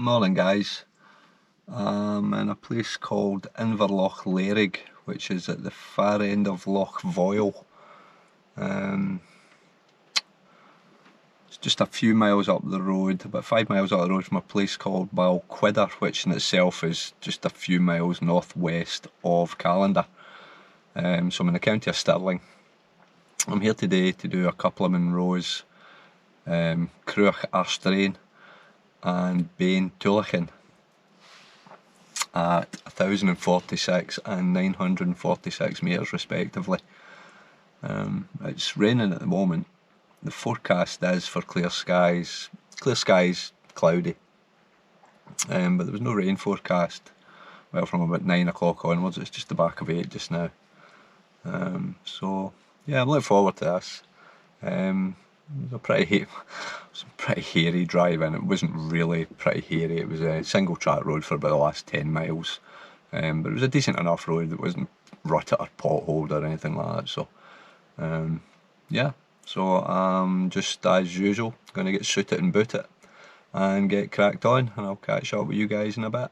Morning guys. I'm in a place called Inverloch Lairg, which is at the far end of Loch Voil. It's just a few miles up the road, about 5 miles up the road from a place called Balquidder, which in itself is just a few miles northwest of Callander. So I'm in the county of Stirling. I'm here today to do a couple of Munros, Cruach, Àrdrain and Beinn, Tulaichean at 1046 and 946 metres respectively. It's raining at the moment. The forecast is for clear skies, cloudy, but there was no rain forecast. Well, from about 9 o'clock onwards. It's just the back of 8 just now. So yeah, I'm looking forward to this. It was a pretty hairy drive, and it wasn't really pretty hairy. It was a single track road for about the last 10 miles, but it was a decent enough road. It wasn't rutted or potholed or anything like that. So yeah, so I'm just as usual going to get suited and booted and get cracked on, and I'll catch up with you guys in a bit.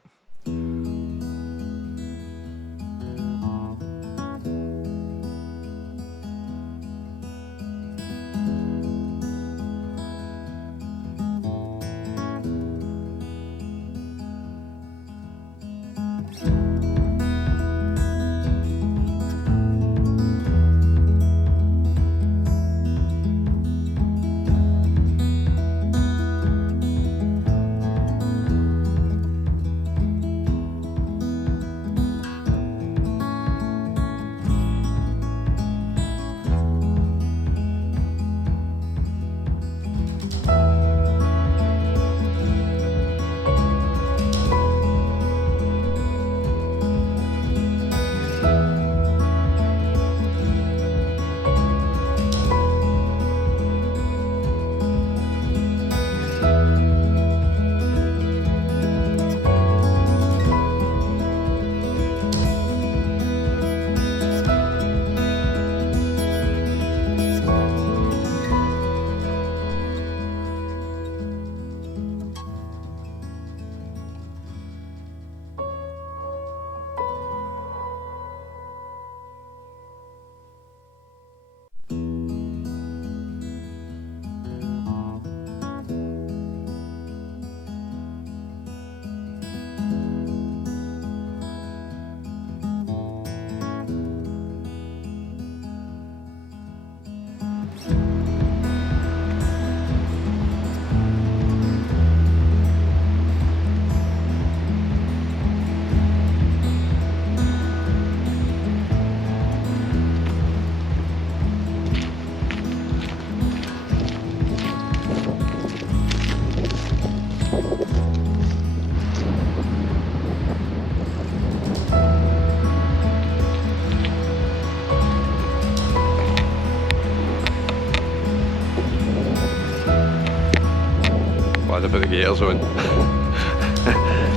Glad I put the gaiters on.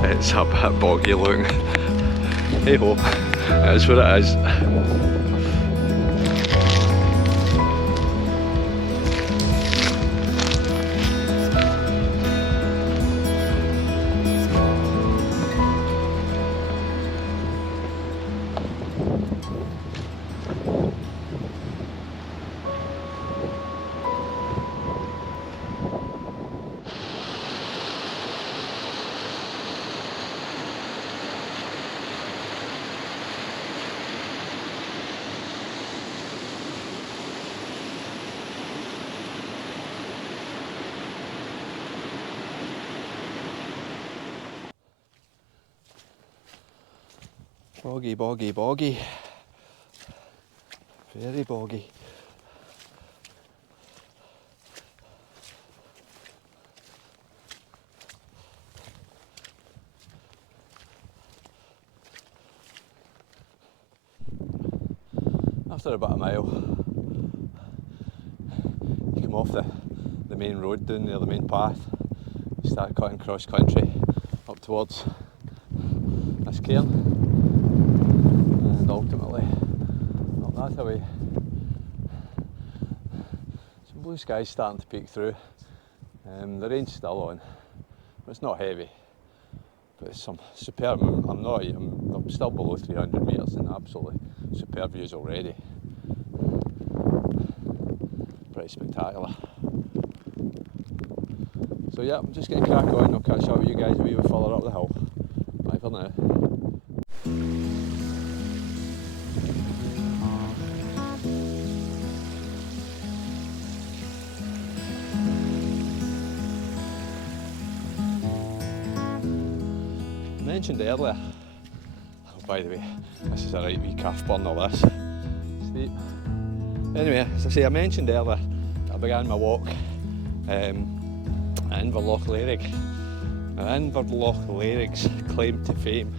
It's a bit boggy looking. Hey ho, it is what it is. Boggy, boggy, boggy. Very boggy. After about a mile, you come off the main road down there, the main path. You start cutting cross country up towards this cairn, and ultimately up that away. Some blue skies starting to peek through. The rain's still on, but it's not heavy. It's some superb. I'm still below 300 metres and absolutely superb views already. Pretty spectacular. So yeah, I'm just going to crack on. I'll catch up with you guys a wee bit further up the hill. Bye for now. Mentioned earlier, oh, by the way, this is a right wee calf burner, this steep. Anyway, as I say, I mentioned earlier that I began my walk in Loch Lairig. Now, Loch Lairig's claim to fame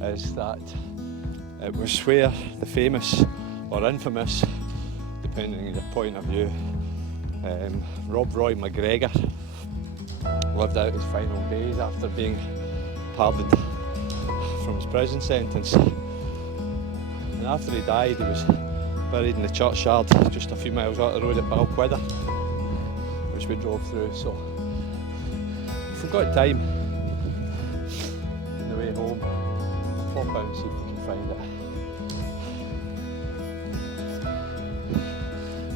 is that it was where the famous or infamous, depending on your point of view, Rob Roy McGregor lived out his final days after being pardoned from his prison sentence. And after he died, he was buried in the churchyard just a few miles out the road at Balquidder, which we drove through. So if we've got time on the way home, I'll pop out and see if we can find it.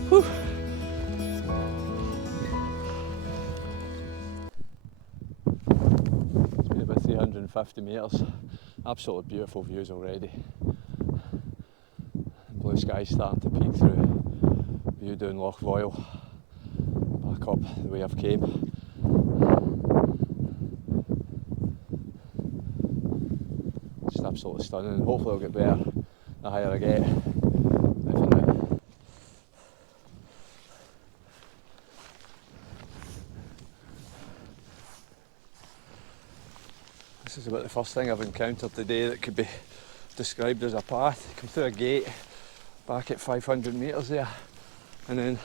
Whew. It's been about 350 metres. Absolutely beautiful views already. Blue sky starting to peek through. View down Loch Voyle. Back up the way I've came. Just absolutely stunning. Hopefully it'll get better the higher I get. This is about the first thing I've encountered today that could be described as a path. You come through a gate back at 500 metres there, and then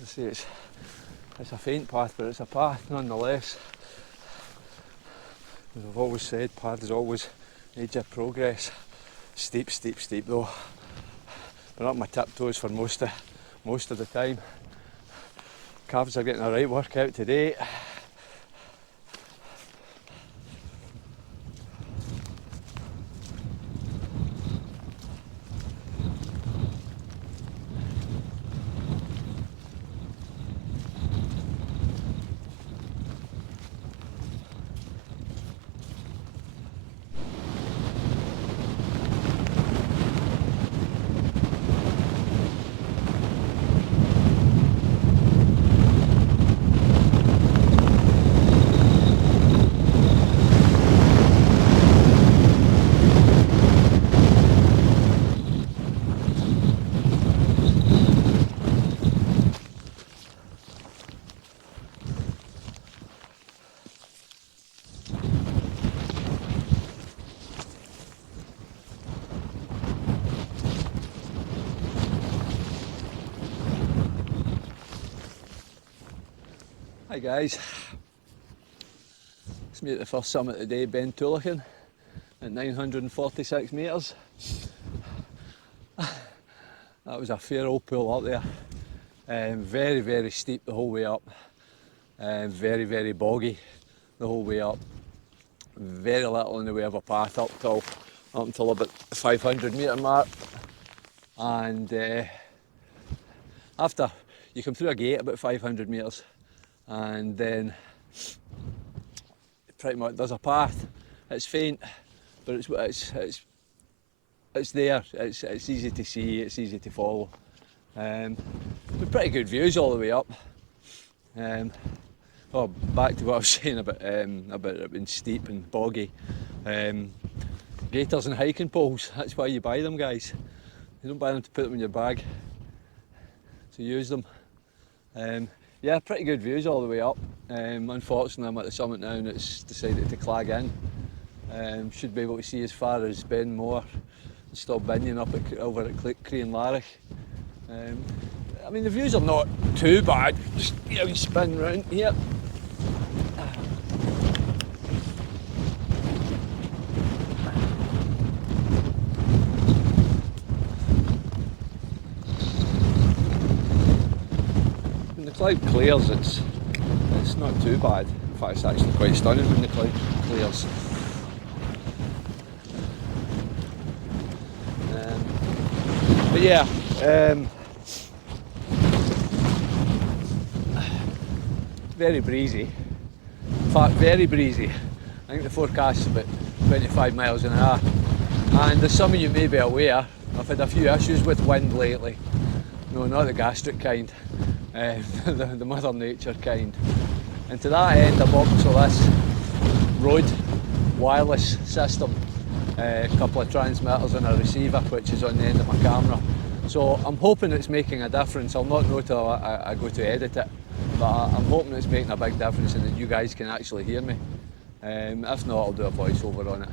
I say it's a faint path, but it's a path nonetheless. As I've always said, paths always need your progress. Steep, steep, steep though. Been up my tiptoes for most of the time. Calves are getting a right workout today. Hi guys, it's me at the first summit today, Beinn Tulaichean at 946 metres. That was a fair old pull up there. Very, very steep the whole way up. Very, very boggy the whole way up. Very little in the way of a path up until about the 500 metre mark. And after you come through a gate about 500 metres, and then pretty much there's a path. It's faint, but it's there. It's easy to see. It's easy to follow. With pretty good views all the way up. Oh, back to what I was saying about it being steep and boggy. Gaiters and hiking poles. That's why you buy them, guys. You don't buy them to put them in your bag. To use them. Yeah, pretty good views all the way up. Unfortunately, I'm at the summit now and it's decided to clag in. Should be able to see as far as Beinn more and stop Beinn up over at Cruach. I mean, the views are not too bad. Just we spin round here. When the cloud clears, it's not too bad. In fact, it's actually quite stunning when the cloud clears. But yeah, very breezy. In fact, very breezy. I think the forecast is about 25 miles an hour. And as some of you may be aware, I've had a few issues with wind lately. No, not the gastric kind, the Mother Nature kind. And to that end, I bought this Rode wireless system, a couple of transmitters and a receiver which is on the end of my camera. So I'm hoping it's making a difference. I'll not know till I go to edit it, but I'm hoping it's making a big difference and that you guys can actually hear me. If not, I'll do a voiceover on it.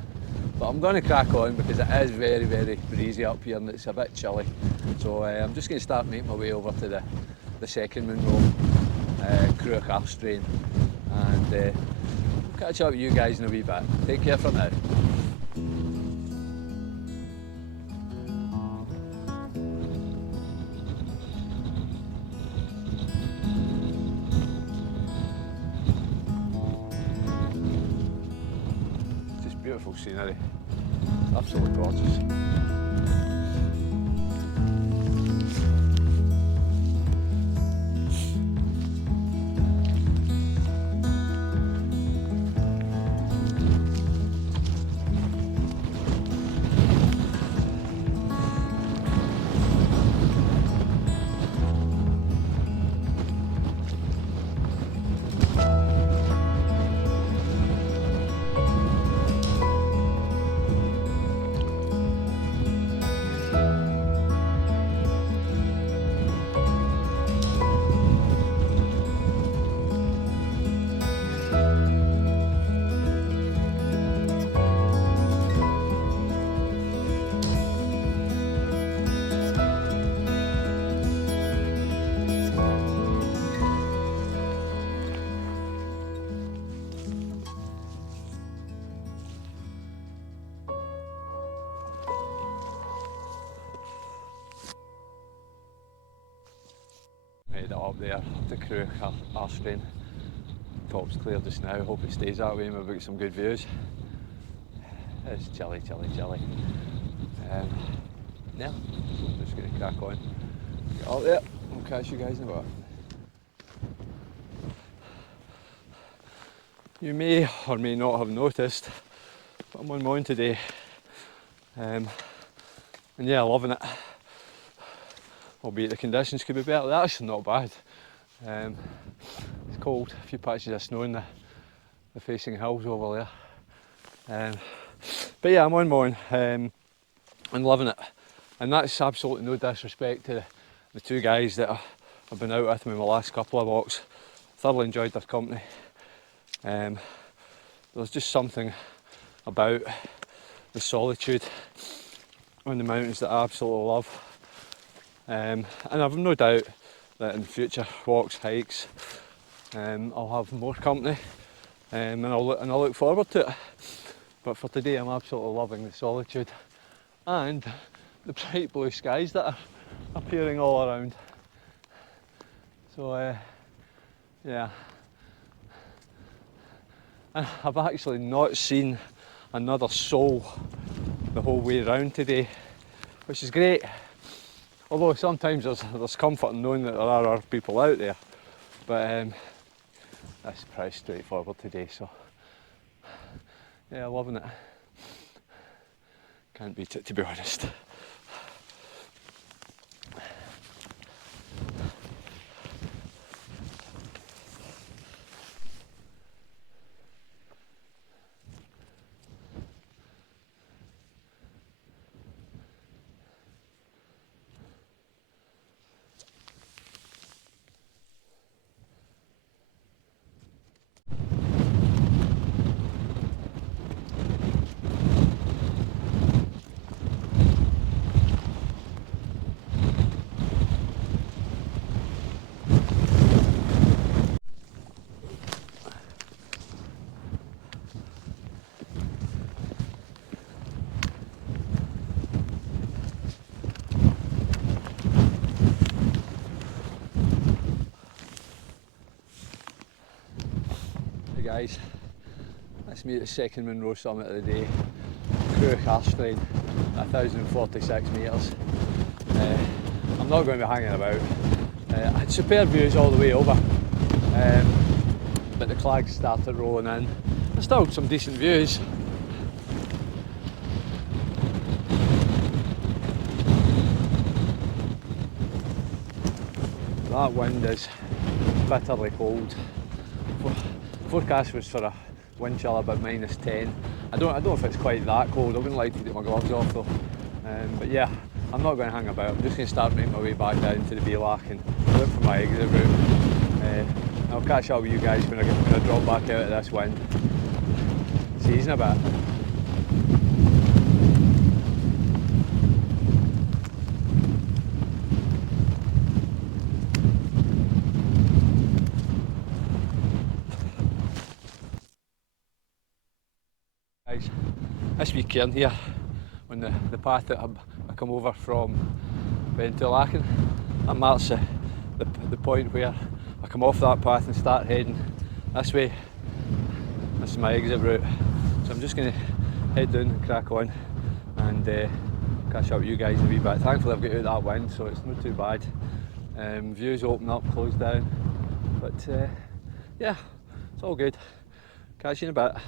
But I'm going to crack on because it is very, very breezy up here and it's a bit chilly. So I'm just going to start making my way over to the second Monroe, Cruach Àrdrain, and catch up with you guys in a wee bit. Take care for now. Just beautiful scenery. Absolutely gorgeous. Made it up there, up to Cruach Àrdrain. Top's clear just now, hope it stays that way and we've got some good views. It's chilly, chilly, chilly. Yeah, I'm just going to crack on. Get up there, I'll catch you guys in a bit. You may or may not have noticed, but I'm on my own today. And yeah, loving it. Albeit the conditions could be better. They're actually not bad. It's cold, a few patches of snow in the facing hills over there. But yeah, I'm on my own and loving it. And that's absolutely no disrespect to the two guys that I've been out with me in my last couple of walks. Thoroughly enjoyed their company. There's just something about the solitude on the mountains that I absolutely love. And I've no doubt that in future walks, hikes, I'll have more company, and I'll look forward to it. But for today, I'm absolutely loving the solitude and the bright blue skies that are appearing all around. So yeah, and I've actually not seen another soul the whole way around today, which is great. Although sometimes there's comfort in knowing that there are other people out there, but that's pretty straightforward today, so yeah, loving it. Can't beat it, to be honest. guys, let's meet the second Munro summit of the day, Cruach Àrdrain, 1046 metres. I'm not going to be hanging about. I had superb views all the way over, but the clags started rolling in. There's still some decent views. That wind is bitterly cold. Forecast was for a wind chill about -10. I don't know if it's quite that cold. I wouldn't like to take my gloves off though. But yeah, I'm not going to hang about. I'm just going to start making my way back down to the Beinn and look for my exit route. I'll catch up with you guys when I drop back out of this wind. See you in a bit. Guys, this wee cairn here on the path that I come over from Beinn Tulaichean, that marks the point where I come off that path and start heading this way. This is my exit route, so I'm just going to head down and crack on and catch up with you guys in a wee bit. Thankfully I've got out of that wind, so it's not too bad. Views open up, close down, but yeah, it's all good. Catch you in a bit.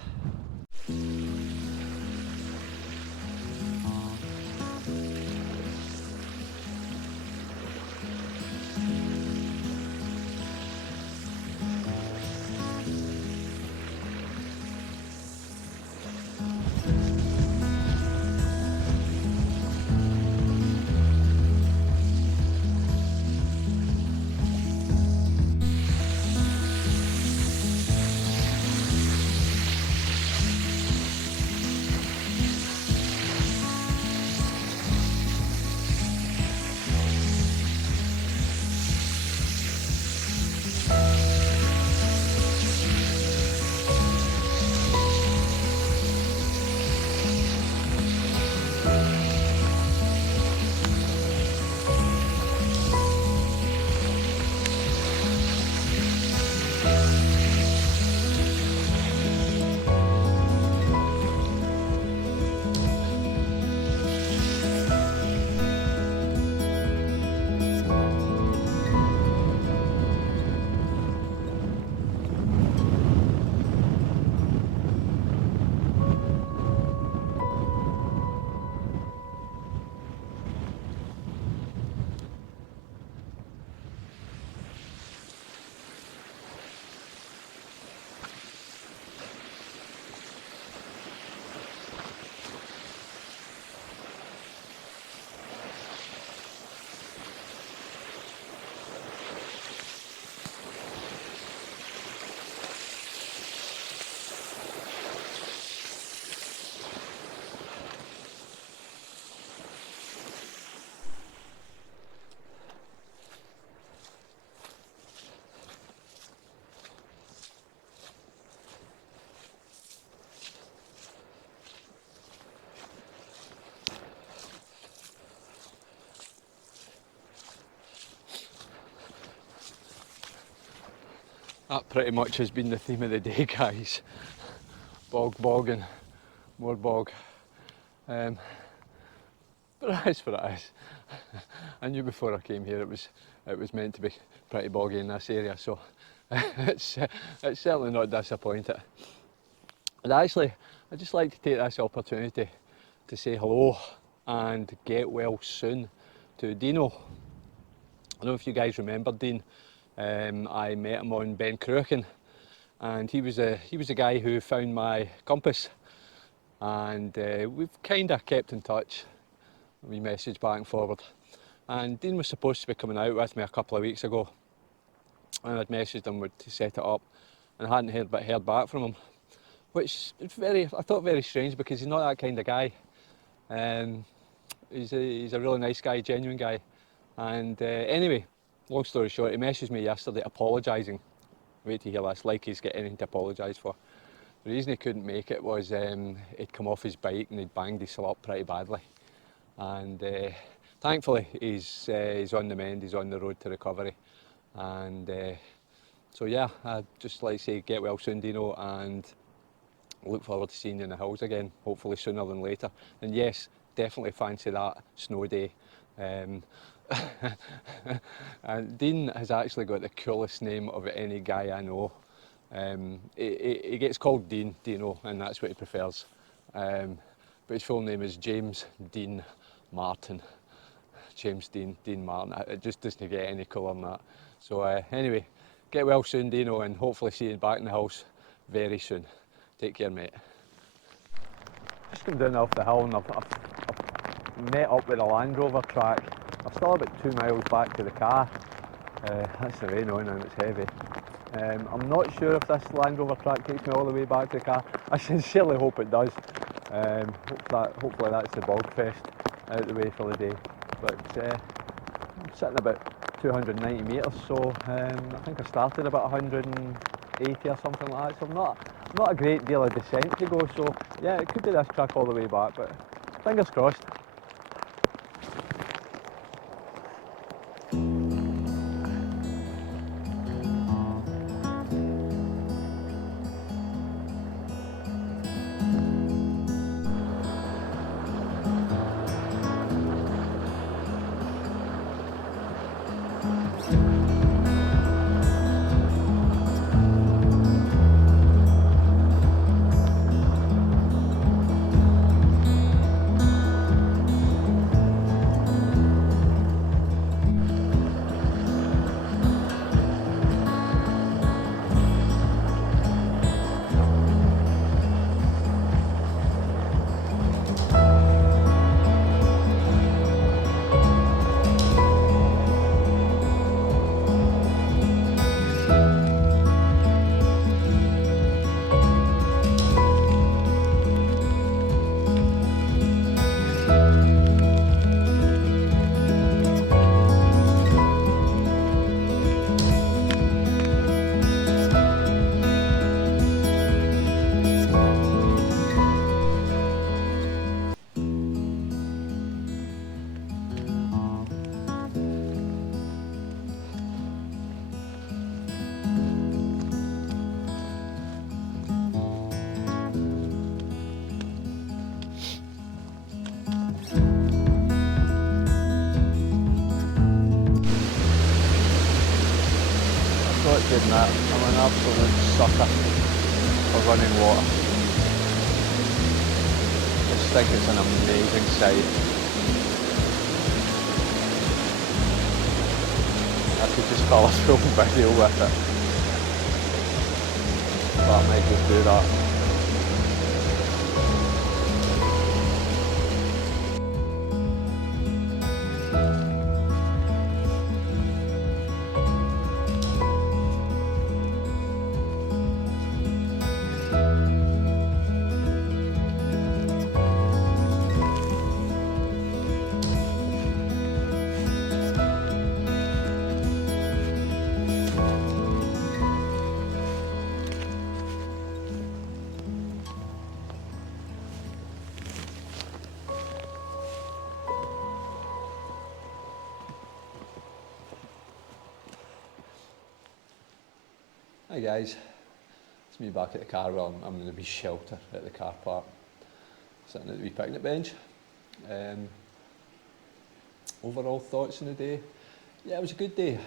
That pretty much has been the theme of the day, guys. Bog and more bog. But it is what it is. I knew before I came here it was meant to be pretty boggy in this area, so it's certainly not disappointed. And actually, I'd just like to take this opportunity to say hello and get well soon to Dino. I don't know if you guys remember Dean. I met him on Beinn, and he was the guy who found my compass, and we've kind of kept in touch. We messaged back and forward, and Dean was supposed to be coming out with me a couple of weeks ago, and I'd messaged him to set it up, and I hadn't heard back from him, which is I thought very strange, because he's not that kind of guy. He's a really nice guy, genuine guy, and anyway. Long story short, he messaged me yesterday apologising. Wait to hear this, like he's got anything to apologise for. The reason he couldn't make it was he'd come off his bike and he'd banged himself up pretty badly. And thankfully he's on the mend, he's on the road to recovery. And So yeah, I'd just like to say get well soon, Dino, and look forward to seeing you in the hills again, hopefully sooner than later. And yes, definitely fancy that snow day. Um, and Dean has actually got the coolest name of any guy I know. He gets called Dean, Dino, and that's what he prefers. But his full name is James Dean Martin. James Dean Martin. It just doesn't get any cooler than that. So anyway, get well soon, Dino, and hopefully see you back in the house very soon. Take care, mate. Just come down off the hill and I've met up with a Land Rover track. I'm still about 2 miles back to the car. That's the rain on and it's heavy. I'm not sure if this Land Rover track takes me all the way back to the car. I sincerely hope it does. Hopefully that's the bog fest out of the way for the day. But I'm sitting about 290 metres, so I think I started about 180 or something like that. So not a great deal of descent to go. So yeah, it could be this track all the way back, but fingers crossed. Admit, I'm an absolute sucker for running water. I just think it's an amazing sight. I could just call a full video with it, but I might just do that. Hi guys, it's me back at the car. Well, I'm in the wee shelter at the car park, sitting at the wee picnic bench. Overall thoughts on the day? Yeah, it was a good day.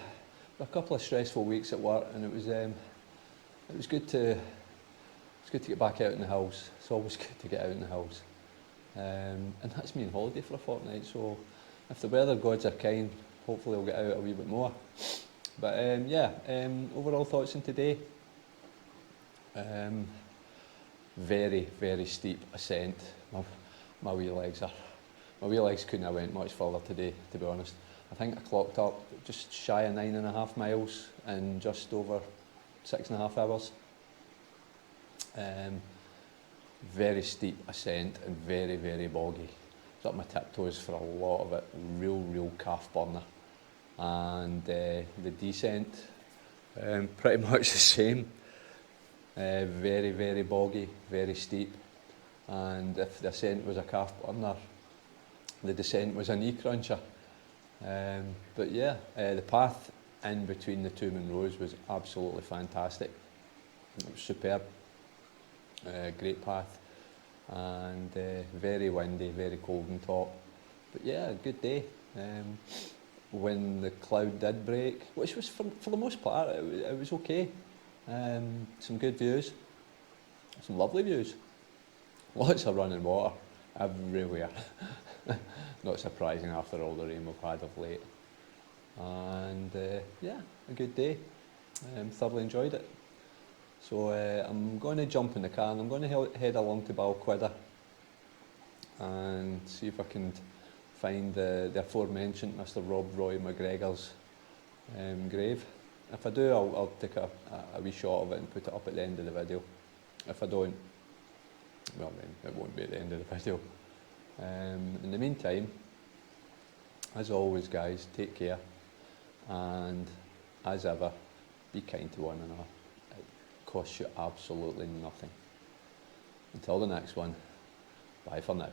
A couple of stressful weeks at work, and it was good to get back out in the hills. It's always good to get out in the hills, and that's me on holiday for a fortnight. So if the weather gods are kind, hopefully I'll get out a wee bit more. But overall thoughts on today? Very, very steep ascent. My wee legs couldn't have went much further today, to be honest. I think I clocked up just shy of 9.5 miles in just over 6.5 hours. Very steep ascent and very, very boggy. I was up my tiptoes for a lot of it, real calf burner. And the descent, pretty much the same. Very, very boggy, very steep. And if the ascent was a calf burner, the descent was a knee cruncher. But yeah, the path in between the two Munros was absolutely fantastic. It was superb, great path, and very windy, very cold on top. But yeah, good day. When the cloud did break, which was for the most part, it was okay. Some good views, some lovely views. Lots of running water everywhere. Not surprising after all the rain we've had of late. And yeah, a good day. Thoroughly enjoyed it. So I'm going to jump in the car and I'm going to head along to Balquidder and see if I can find the aforementioned Mr. Rob Roy McGregor's grave. If I do, I'll take a wee shot of it and put it up at the end of the video. If I don't, well then it won't be at the end of the video. In the meantime, as always guys, take care, and as ever, be kind to one another. It costs you absolutely nothing. Until the next one, bye for now.